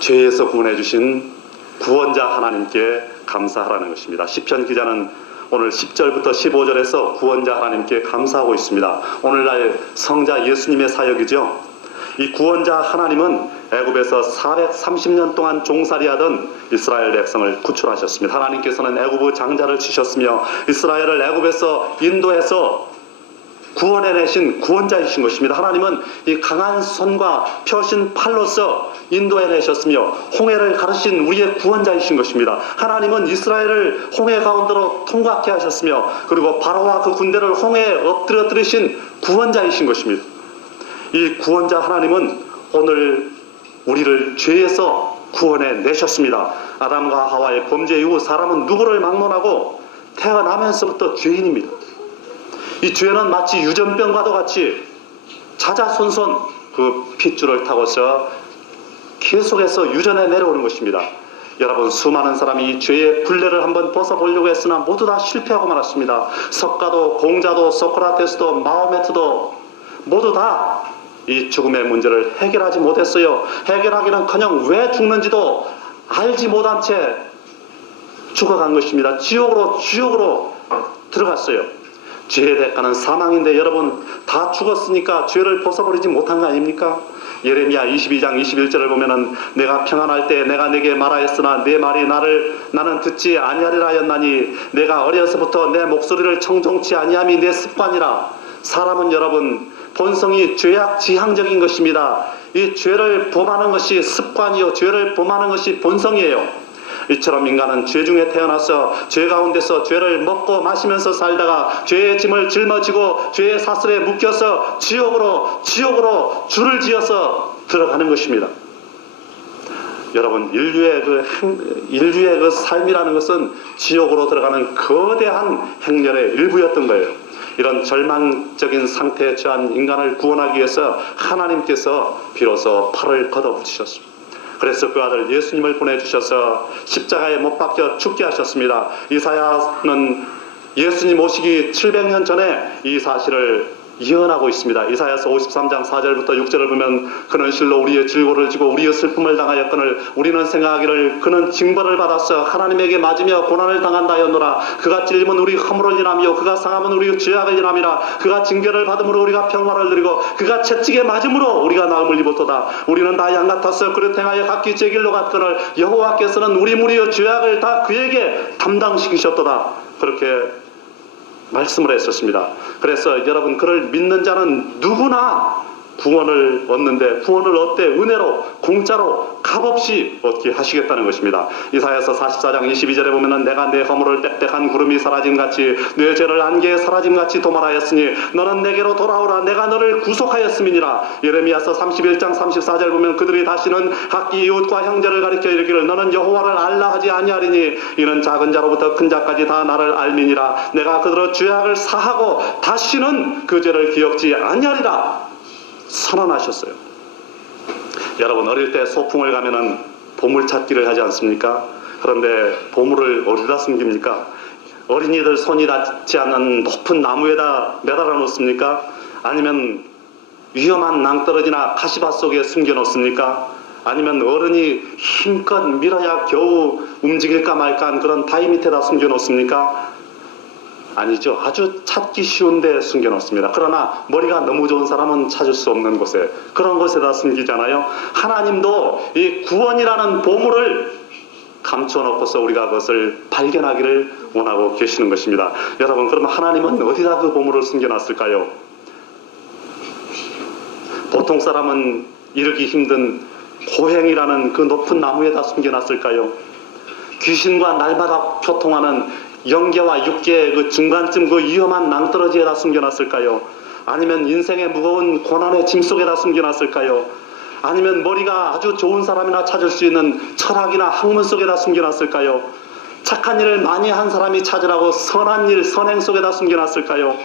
죄에서 구원해 주신 구원자 하나님께 감사하라는 것입니다. 시편 기자는 오늘 10절부터 15절에서 구원자 하나님께 감사하고 있습니다. 오늘날 성자 예수님의 사역이죠. 이 구원자 하나님은 애굽에서 430년 동안 종살이하던 이스라엘 백성을 구출하셨습니다. 하나님께서는 애굽의 장자를 치셨으며 이스라엘을 애굽에서 인도해서 구원해내신 구원자이신 것입니다. 하나님은 이 강한 손과 펴신 팔로서 인도해내셨으며 홍해를 가르신 우리의 구원자이신 것입니다. 하나님은 이스라엘을 홍해 가운데로 통과케 하셨으며 그리고 바로와 그 군대를 홍해에 엎드려뜨리신 구원자이신 것입니다. 이 구원자 하나님은 오늘 우리를 죄에서 구원해내셨습니다. 아담과 하와의 범죄 이후 사람은 누구를 막론하고 태어나면서부터 죄인입니다. 이 죄는 마치 유전병과도 같이 자자손손 그 핏줄을 타고서 계속해서 유전해 내려오는 것입니다. 여러분, 수많은 사람이 이 죄의 굴레를 한번 벗어보려고 했으나 모두 다 실패하고 말았습니다. 석가도, 공자도, 소크라테스도, 마호메트도 모두 다 이 죽음의 문제를 해결하지 못했어요. 해결하기는커녕 왜 죽는지도 알지 못한 채 죽어간 것입니다. 지옥으로 들어갔어요. 죄의 대가는 사망인데 여러분, 다 죽었으니까 죄를 벗어버리지 못한 거 아닙니까? 예레미야 22장 21절을 보면은 내가 평안할 때 내가 내게 말하였으나 내 말이 나는 듣지 아니하리라 하였나니 내가 어려서부터 내 목소리를 청종치 아니함이 내 습관이라. 사람은 여러분 본성이 죄악지향적인 것입니다. 이 죄를 범하는 것이 습관이요, 죄를 범하는 것이 본성이에요. 이처럼 인간은 죄 중에 태어나서 죄 가운데서 죄를 먹고 마시면서 살다가 죄의 짐을 짊어지고 죄의 사슬에 묶여서 지옥으로 줄을 지어서 들어가는 것입니다. 여러분, 인류의 그 삶이라는 것은 지옥으로 들어가는 거대한 행렬의 일부였던 거예요. 이런 절망적인 상태에 처한 인간을 구원하기 위해서 하나님께서 비로소 팔을 걷어붙이셨습니다. 그래서 그 아들 예수님을 보내주셔서 십자가에 못 박혀 죽게 하셨습니다. 이사야는 예수님 오시기 700년 전에 이 사실을 예언하고 있습니다. 이사야서 53장 4절부터 6절을 보면 그는 실로 우리의 질고를 지고 우리의 슬픔을 당하였거늘 우리는 생각하기를 그는 징벌을 받았어 하나님에게 맞으며 고난을 당한다 하였노라. 그가 찔림은 우리 허물을 인하며 그가 상함은 우리 죄악을 인함이라. 그가 징계를 받음으로 우리가 평화를 누리고 그가 채찍에 맞음으로 우리가 나음을 입었도다. 우리는 다 양 같아서 그릇 행하여 각기 제 길로 갔거늘 여호와께서는 우리 무리의 죄악을 다 그에게 담당시키셨도다. 그렇게 말씀을 했었습니다. 그래서 여러분, 그를 믿는 자는 누구나 구원을 얻는데 구원을 얻되 은혜로 공짜로 값없이 얻게 하시겠다는 것입니다. 이사야서 44장 22절에 보면은 내가 내 허물을 빽빽한 구름이 사라짐같이 내 죄를 안개에 사라짐같이 도말하였으니 너는 내게로 돌아오라. 내가 너를 구속하였음이니라. 예레미야서 31장 34절 보면 그들이 다시는 각기 이웃과 형제를 가리켜 이르기를 너는 여호와를 알라 하지 아니하리니 이는 작은 자로부터 큰 자까지 다 나를 알미니라. 내가 그들의 죄악을 사하고 다시는 그 죄를 기억지 아니하리라 선언하셨어요. 여러분, 어릴 때 소풍을 가면은 보물찾기를 하지 않습니까? 그런데 보물을 어디다 숨깁니까? 어린이들 손이 닿지 않는 높은 나무에다 매달아 놓습니까? 아니면 위험한 낭떠러지나 가시밭 속에 숨겨 놓습니까? 아니면 어른이 힘껏 밀어야 겨우 움직일까 말까 한 그런 바위 밑에다 숨겨 놓습니까? 아니죠. 아주 찾기 쉬운 데 숨겨놓습니다. 그러나 머리가 너무 좋은 사람은 찾을 수 없는 곳에, 그런 곳에다 숨기잖아요. 하나님도 이 구원이라는 보물을 감춰놓고서 우리가 그것을 발견하기를 원하고 계시는 것입니다. 여러분, 그러면 하나님은 어디다 그 보물을 숨겨놨을까요? 보통 사람은 이르기 힘든 고행이라는 그 높은 나무에다 숨겨놨을까요? 귀신과 날마다 교통하는 영계와 육계의 그 중간쯤 그 위험한 낭떠러지에다 숨겨놨을까요? 아니면 인생의 무거운 고난의 짐 속에다 숨겨놨을까요? 아니면 머리가 아주 좋은 사람이나 찾을 수 있는 철학이나 학문 속에다 숨겨놨을까요? 착한 일을 많이 한 사람이 찾으라고 선한 일, 선행 속에다 숨겨놨을까요?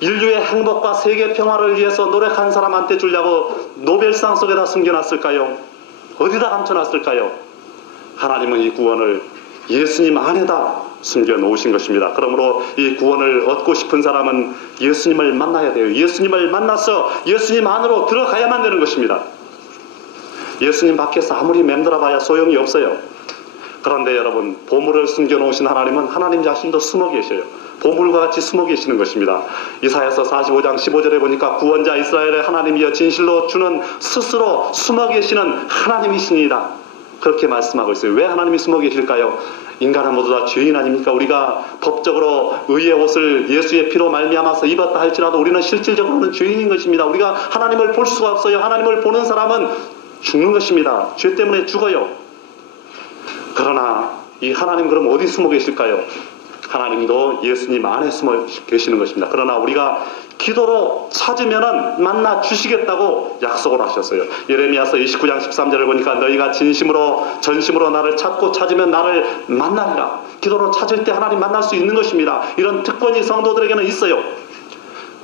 인류의 행복과 세계 평화를 위해서 노력한 사람한테 주려고 노벨상 속에다 숨겨놨을까요? 어디다 감춰놨을까요? 하나님은 이 구원을 예수님 안에다 숨겨 놓으신 것입니다. 그러므로 이 구원을 얻고 싶은 사람은 예수님을 만나야 돼요. 예수님을 만나서 예수님 안으로 들어가야만 되는 것입니다. 예수님 밖에서 아무리 맴돌아 봐야 소용이 없어요. 그런데 여러분, 보물을 숨겨놓으신 하나님은 하나님 자신도 숨어 계셔요. 보물과 같이 숨어 계시는 것입니다. 이사야서 45장 15절에 보니까 구원자 이스라엘의 하나님이여 진실로 주는 스스로 숨어 계시는 하나님이십니다. 그렇게 말씀하고 있어요. 왜 하나님이 숨어 계실까요? 인간은 모두 다 죄인 아닙니까? 우리가 법적으로 의의 옷을 예수의 피로 말미암아서 입었다 할지라도 우리는 실질적으로는 죄인인 것입니다. 우리가 하나님을 볼 수가 없어요. 하나님을 보는 사람은 죽는 것입니다. 죄 때문에 죽어요. 그러나 이 하나님 그럼 어디 숨어 계실까요? 하나님도 예수님 안에 숨어 계시는 것입니다. 그러나 우리가 기도로 찾으면은 만나 주시겠다고 약속을 하셨어요. 예레미야서 29장 13절을 보니까 너희가 진심으로 전심으로 나를 찾고 찾으면 나를 만나리라. 기도로 찾을 때 하나님 만날 수 있는 것입니다. 이런 특권이 성도들에게는 있어요.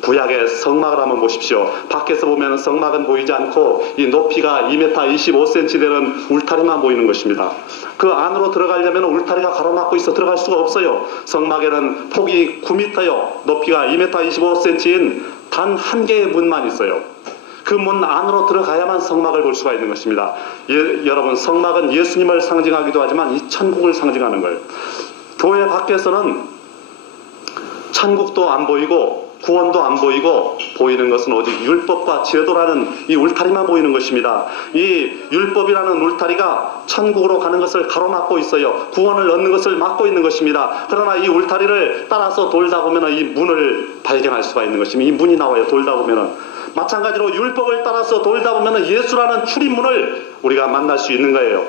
구약의 성막을 한번 보십시오. 밖에서 보면 성막은 보이지 않고 이 높이가 2m 25cm 되는 울타리만 보이는 것입니다. 그 안으로 들어가려면 울타리가 가로막고 있어 들어갈 수가 없어요. 성막에는 폭이 9m요. 높이가 2m 25cm인 단 한 개의 문만 있어요. 그 문 안으로 들어가야만 성막을 볼 수가 있는 것입니다. 여러분, 성막은 예수님을 상징하기도 하지만 이 천국을 상징하는 거예요. 교회 밖에서는 천국도 안 보이고 구원도 안 보이고 보이는 것은 오직 율법과 제도라는 이 울타리만 보이는 것입니다. 이 율법이라는 울타리가 천국으로 가는 것을 가로막고 있어요. 구원을 얻는 것을 막고 있는 것입니다. 그러나 이 울타리를 따라서 돌다 보면 이 문을 발견할 수가 있는 것입니다. 이 문이 나와요. 돌다 보면. 마찬가지로 율법을 따라서 돌다 보면 예수라는 출입문을 우리가 만날 수 있는 거예요.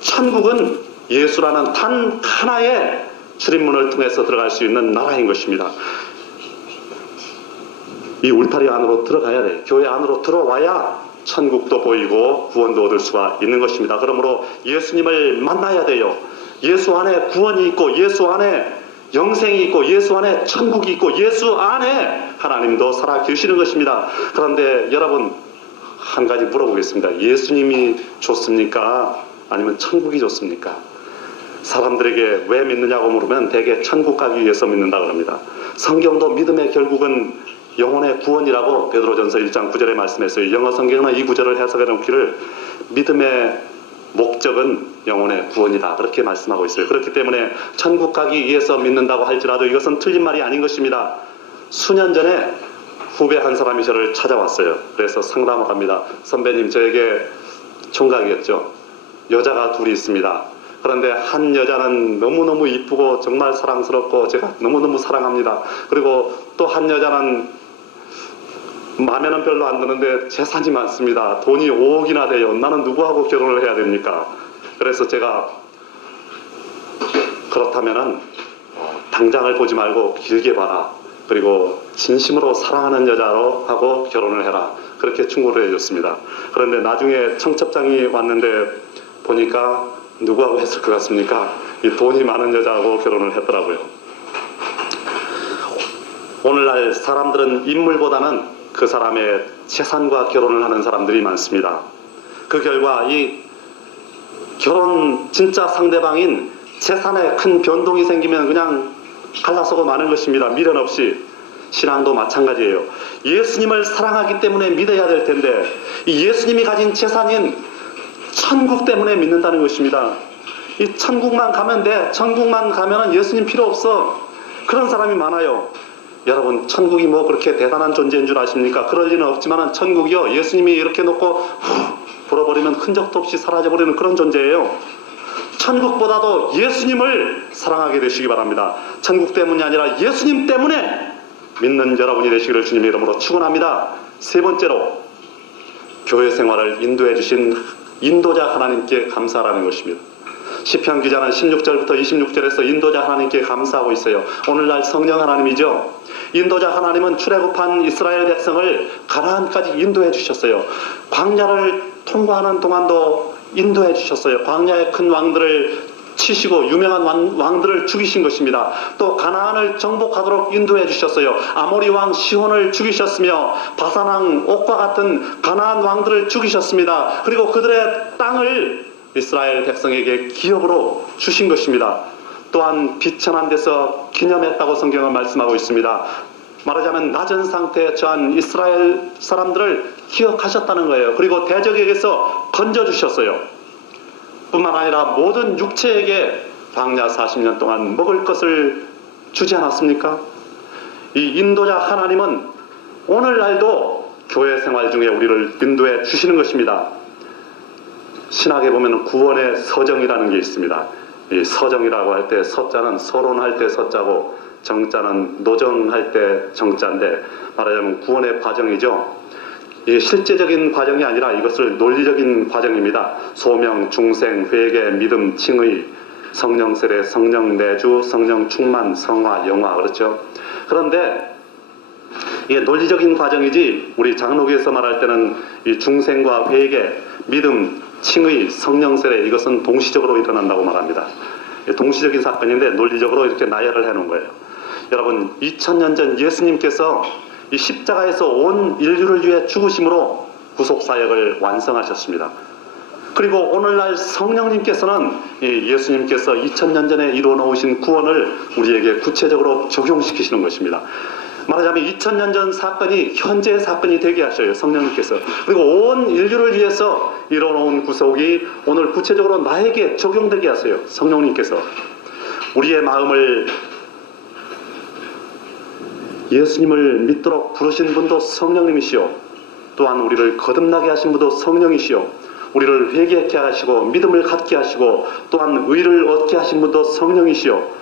천국은 예수라는 단 하나의 출입문을 통해서 들어갈 수 있는 나라인 것입니다. 이 울타리 안으로 들어가야 돼. 교회 안으로 들어와야 천국도 보이고 구원도 얻을 수가 있는 것입니다. 그러므로 예수님을 만나야 돼요. 예수 안에 구원이 있고 예수 안에 영생이 있고 예수 안에 천국이 있고 예수 안에 하나님도 살아 계시는 것입니다. 그런데 여러분, 한 가지 물어보겠습니다. 예수님이 좋습니까? 아니면 천국이 좋습니까? 사람들에게 왜 믿느냐고 물으면 대개 천국 가기 위해서 믿는다 그럽니다. 성경도 믿음의 결국은 영혼의 구원이라고 베드로전서 1장 9절에 말씀했어요. 영어 성경은 이 구절을 해석해 놓기를 믿음의 목적은 영혼의 구원이다, 그렇게 말씀하고 있어요. 그렇기 때문에 천국 가기 위해서 믿는다고 할지라도 이것은 틀린 말이 아닌 것입니다. 수년 전에 후배 한 사람이 저를 찾아왔어요. 그래서 상담을 합니다. 선배님, 저에게 총각이었죠. 여자가 둘이 있습니다. 그런데 한 여자는 너무너무 이쁘고 정말 사랑스럽고 제가 너무너무 사랑합니다. 그리고 또 한 여자는 마음에는 별로 안 드는데 재산이 많습니다. 돈이 5억이나 돼요. 나는 누구하고 결혼을 해야 됩니까? 그래서 제가 그렇다면은 당장을 보지 말고 길게 봐라. 그리고 진심으로 사랑하는 여자로 하고 결혼을 해라. 그렇게 충고를 해줬습니다. 그런데 나중에 청첩장이 왔는데 보니까 누구하고 했을 것 같습니까? 이 돈이 많은 여자하고 결혼을 했더라고요. 오늘날 사람들은 인물보다는 그 사람의 재산과 결혼을 하는 사람들이 많습니다. 그 결과 이 결혼 진짜 상대방인 재산에 큰 변동이 생기면 그냥 갈라서고 마는 것입니다. 미련 없이. 신앙도 마찬가지예요. 예수님을 사랑하기 때문에 믿어야 될 텐데 이 예수님이 가진 재산인 천국 때문에 믿는다는 것입니다. 이 천국만 가면 돼. 천국만 가면은 예수님 필요 없어. 그런 사람이 많아요. 여러분, 천국이 뭐 그렇게 대단한 존재인 줄 아십니까? 그럴 리는 없지만 천국이요, 예수님이 이렇게 놓고 불어버리면 흔적도 없이 사라져버리는 그런 존재예요. 천국보다도 예수님을 사랑하게 되시기 바랍니다. 천국 때문이 아니라 예수님 때문에 믿는 여러분이 되시기를 주님의 이름으로 축원합니다. 세 번째로, 교회 생활을 인도해 주신 인도자 하나님께 감사하라는 것입니다. 시편 기자는 16절부터 26절에서 인도자 하나님께 감사하고 있어요. 오늘날 성령 하나님이죠. 인도자 하나님은 출애굽한 이스라엘 백성을 가나안까지 인도해 주셨어요. 광야를 통과하는 동안도 인도해 주셨어요. 광야의 큰 왕들을 치시고 유명한 왕들을 죽이신 것입니다. 또 가나안을 정복하도록 인도해 주셨어요. 아모리 왕 시혼을 죽이셨으며 바산 왕 옥과 같은 가나안 왕들을 죽이셨습니다. 그리고 그들의 땅을 이스라엘 백성에게 기업으로 주신 것입니다. 또한 비천한 데서 기념했다고 성경은 말씀하고 있습니다. 말하자면 낮은 상태에 처한 이스라엘 사람들을 기억하셨다는 거예요. 그리고 대적에게서 건져주셨어요. 뿐만 아니라 모든 육체에게 광야 40년 동안 먹을 것을 주지 않았습니까? 이 인도자 하나님은 오늘날도 교회 생활 중에 우리를 인도해 주시는 것입니다. 신학에 보면 구원의 서정이라는 게 있습니다. 이 서정이라고 할 때 서자는 서론할 때 서자고 정자는 노정할 때 정자인데 말하자면 구원의 과정이죠. 이게 실제적인 과정이 아니라 이것을 논리적인 과정입니다. 소명, 중생, 회개, 믿음, 칭의, 성령 세례, 성령 내주, 성령 충만, 성화, 영화 그렇죠. 그런데 이게 논리적인 과정이지 우리 장로교에서 말할 때는 이 중생과 회개, 믿음, 칭의, 성령 세례 이것은 동시적으로 일어난다고 말합니다. 동시적인 사건인데 논리적으로 이렇게 나열을 해놓은 거예요. 여러분 2000년 전 예수님께서 이 십자가에서 온 인류를 위해 죽으심으로 구속사역을 완성하셨습니다. 그리고 오늘날 성령님께서는 예수님께서 2000년 전에 이루어 놓으신 구원을 우리에게 구체적으로 적용시키시는 것입니다. 말하자면 2000년 전 사건이 현재의 사건이 되게 하셔요. 성령님께서. 그리고 온 인류를 위해서 이뤄놓은 구속이 오늘 구체적으로 나에게 적용되게 하세요. 성령님께서. 우리의 마음을 예수님을 믿도록 부르신 분도 성령님이시오. 또한 우리를 거듭나게 하신 분도 성령이시오. 우리를 회개케 하시고 믿음을 갖게 하시고 또한 의를 얻게 하신 분도 성령이시오.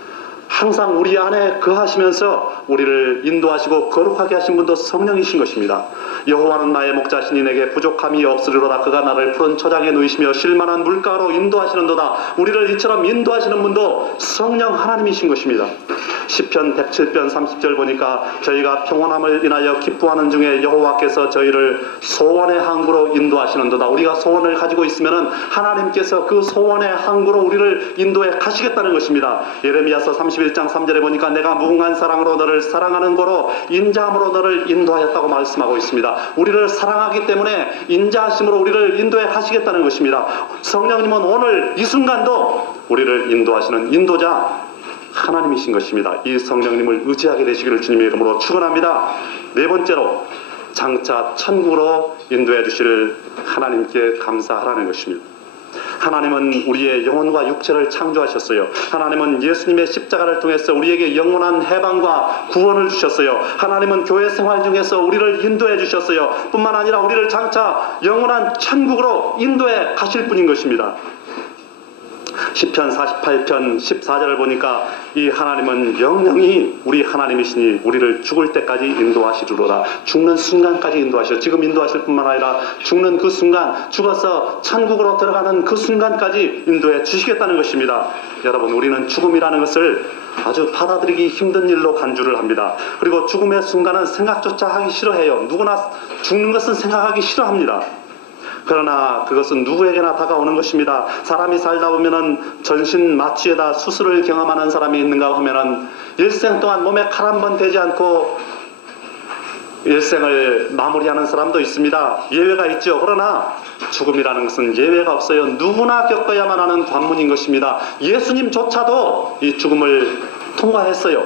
항상 우리 안에 거하시면서 우리를 인도하시고 거룩하게 하신 분도 성령이신 것입니다. 여호와는 나의 목자시니 내게 부족함이 없으리로다. 그가 나를 푸른 초장에 누이시며 쉴만한 물가로 인도하시는도다. 우리를 이처럼 인도하시는 분도 성령 하나님이신 것입니다. 시편 107편 30절 보니까 저희가 평온함을 인하여 기뻐하는 중에 여호와께서 저희를 소원의 항구로 인도하시는도다. 우리가 소원을 가지고 있으면 하나님께서 그 소원의 항구로 우리를 인도해 가시겠다는 것입니다. 예레미야서 31장 3절에 보니까 내가 무궁한 사랑으로 너를 사랑하는 거로 인자함으로 너를 인도하였다고 말씀하고 있습니다. 우리를 사랑하기 때문에 인자하심으로 우리를 인도해 가시겠다는 것입니다. 성령님은 오늘 이 순간도 우리를 인도하시는 인도자 하나님이신 것입니다. 이 성령님을 의지하게 되시기를 주님의 이름으로 축원합니다. 네 번째로 장차 천국으로 인도해 주실 하나님께 감사하라는 것입니다. 하나님은 우리의 영혼과 육체를 창조하셨어요. 하나님은 예수님의 십자가를 통해서 우리에게 영원한 해방과 구원을 주셨어요. 하나님은 교회 생활 중에서 우리를 인도해 주셨어요. 뿐만 아니라 우리를 장차 영원한 천국으로 인도해 가실 분인 것입니다. 시편 48편 14절을 보니까 이 하나님은 영영이 우리 하나님이시니 우리를 죽을 때까지 인도하시리로다. 죽는 순간까지 인도하시오. 지금 인도하실 뿐만 아니라 죽는 그 순간, 죽어서 천국으로 들어가는 그 순간까지 인도해 주시겠다는 것입니다. 여러분, 우리는 죽음이라는 것을 아주 받아들이기 힘든 일로 간주를 합니다. 그리고 죽음의 순간은 생각조차 하기 싫어해요. 누구나 죽는 것은 생각하기 싫어합니다. 그러나 그것은 누구에게나 다가오는 것입니다. 사람이 살다 보면은 전신 마취에다 수술을 경험하는 사람이 있는가 하면은 일생 동안 몸에 칼 한 번 대지 않고 일생을 마무리하는 사람도 있습니다. 예외가 있죠. 그러나 죽음이라는 것은 예외가 없어요. 누구나 겪어야만 하는 관문인 것입니다. 예수님조차도 이 죽음을 통과했어요.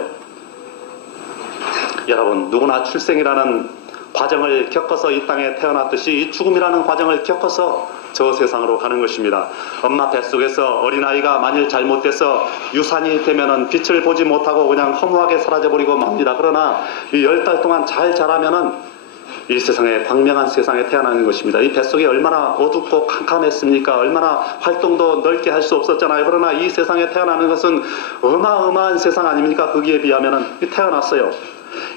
여러분, 누구나 출생이라는 과정을 겪어서 이 땅에 태어났듯이 이 죽음이라는 과정을 겪어서 저 세상으로 가는 것입니다. 엄마 뱃속에서 어린아이가 만일 잘못돼서 유산이 되면은 빛을 보지 못하고 그냥 허무하게 사라져버리고 맙니다. 그러나 이 10달 동안 잘 자라면은 이 세상에 광명한 세상에 태어나는 것입니다. 이 뱃속이 얼마나 어둡고 캄캄했습니까? 얼마나 활동도 넓게 할 수 없었잖아요. 그러나 이 세상에 태어나는 것은 어마어마한 세상 아닙니까? 거기에 비하면은 태어났어요.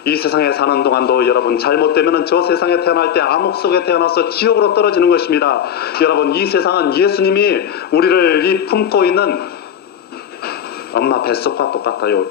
이 세상에 사는 동안도 여러분 잘못되면 저 세상에 태어날 때 암흑 속에 태어나서 지옥으로 떨어지는 것입니다. 여러분, 이 세상은 예수님이 우리를 품고 있는 엄마 뱃속과 똑같아요.